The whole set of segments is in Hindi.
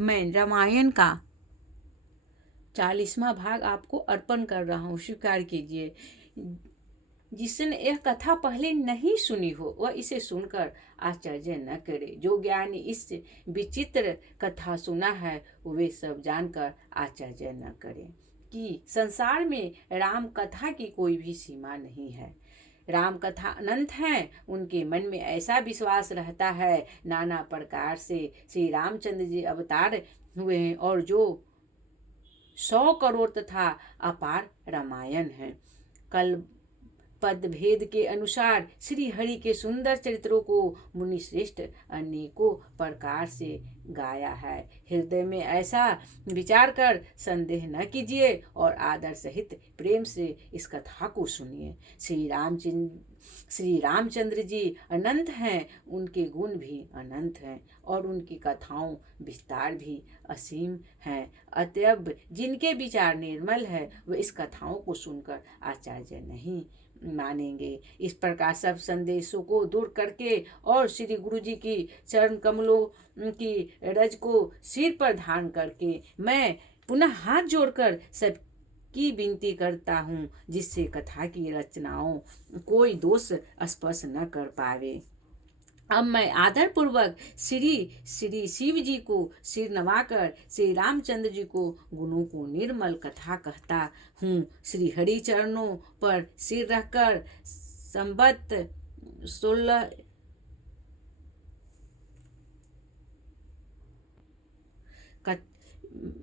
मैं रामायण का 40वां भाग आपको अर्पण कर रहा हूँ, स्वीकार कीजिए। जिसने यह कथा पहले नहीं सुनी हो वह इसे सुनकर आश्चर्य न करे। जो ज्ञानी इस विचित्र कथा सुना है वे सब जानकर आश्चर्य न करें कि संसार में राम कथा की कोई भी सीमा नहीं है। राम कथा अनंत है। उनके मन में ऐसा विश्वास रहता है नाना प्रकार से श्री रामचंद्र जी अवतार हुए हैं और जो 100 करोड़ तथा अपार रामायण है। कल पद भेद के अनुसार श्री हरि के सुंदर चरित्रों को मुनि श्रेष्ठ अनेकों प्रकार से गाया है। हृदय में ऐसा विचार कर संदेह न कीजिए और आदर सहित प्रेम से इस कथा को सुनिए। श्री रामचंद्र जी अनंत हैं, उनके गुण भी अनंत हैं और उनकी कथाओं विस्तार भी असीम हैं। अतएव जिनके विचार निर्मल है वे इस कथाओं को सुनकर आश्चर्य नहीं मानेंगे। इस प्रकार सब संदेशों को दूर करके और श्री गुरु जी की चरण कमलों की रज को सिर पर धारण करके मैं पुनः हाथ जोड़कर सबकी विनती करता हूँ जिससे कथा की रचनाओं कोई दोष स्पर्श न कर पावे। अब मैं आदर पूर्वक श्री श्री शिव जी को सिर नवाकर श्री रामचंद्र जी को गुणों को निर्मल कथा कहता हूँ। श्री हरि चरणों पर सिर रखकर संवत 16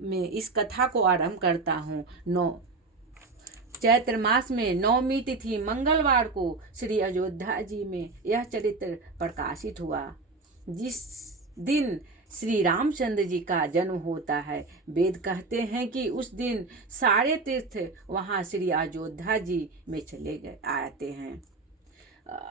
में इस कथा को आरंभ करता हूँ। चैत्र मास में नवमी तिथि मंगलवार को श्री अयोध्या जी में यह चरित्र प्रकाशित हुआ। जिस दिन श्री रामचंद्र जी का जन्म होता है, वेद कहते हैं कि उस दिन सारे तीर्थ वहाँ श्री अयोध्या जी में चले गए आते हैं।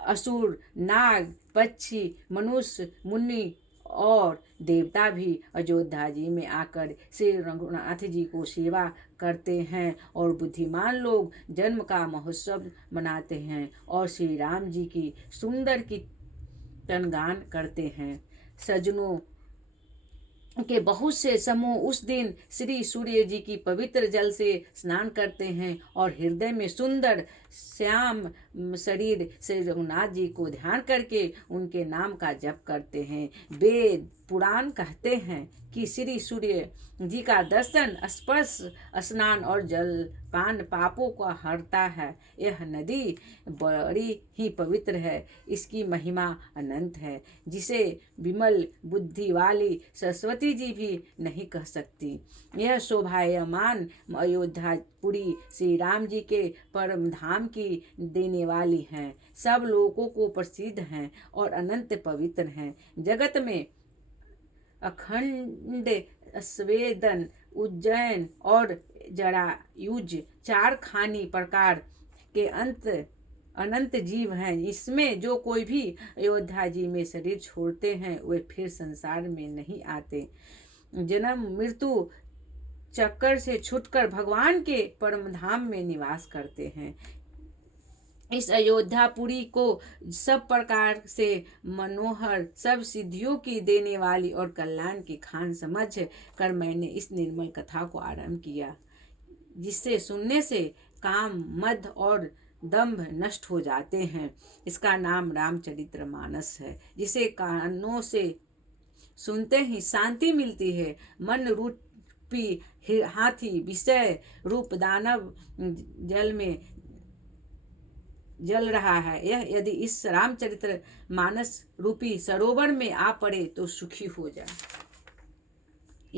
असुर, नाग, पक्षी, मनुष्य, मुनि और देवता भी अयोध्या जी में आकर श्री रघुनाथ जी को सेवा करते हैं और बुद्धिमान लोग जन्म का महोत्सव मनाते हैं और श्री राम जी की सुंदर कीर्तन गान करते हैं। सज्जनों के बहुत से समूह उस दिन श्री सूर्य जी की पवित्र जल से स्नान करते हैं और हृदय में सुंदर श्याम शरीर श्री रघुनाथ जी को ध्यान करके उनके नाम का जप करते हैं। वेद पुराण कहते हैं कि श्री सूर्य जी का दर्शन, स्पर्श, स्नान और जलपान पापों को हरता है। यह नदी बड़ी ही पवित्र है, इसकी महिमा अनंत है जिसे विमल बुद्धि वाली सरस्वती जी भी नहीं कह सकती। यह शोभायमान अयोध्यापुरी श्री राम जी के परम धाम की देने वाली हैं। सब लोगों को प्रसिद्ध हैं और अनंत पवित्र हैं। जगत में अखंड स्वेदन, उज्जैन और जरायुज 4 खानी प्रकार के अनंत जीव हैं। इसमें जो कोई भी अयोध्या जी में शरीर छोड़ते हैं वे फिर संसार में नहीं आते। जन्म मृत्यु चक्कर से छूटकर भगवान के परम धाम में निवास करते हैं। इस अयोध्यापुरी को सब प्रकार से मनोहर, सब सिद्धियों की देने वाली और कल्याण की खान समझ कर मैंने इस निर्मल कथा को आरंभ किया, जिससे सुनने से काम, मद और दंभ नष्ट हो जाते हैं। इसका नाम रामचरितमानस है, जिसे कानों से सुनते ही शांति मिलती है। मन रूपी हाथी विषय रूप दानव जल में जल रहा है। यह यदि इस रामचरित्र मानस रूपी सरोवर में आ पड़े तो सुखी हो जाए।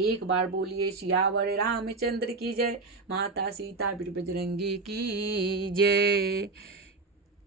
एक बार बोलिए सियावर रामचंद्र की जय, माता सीता वीर बजरंगी की जय।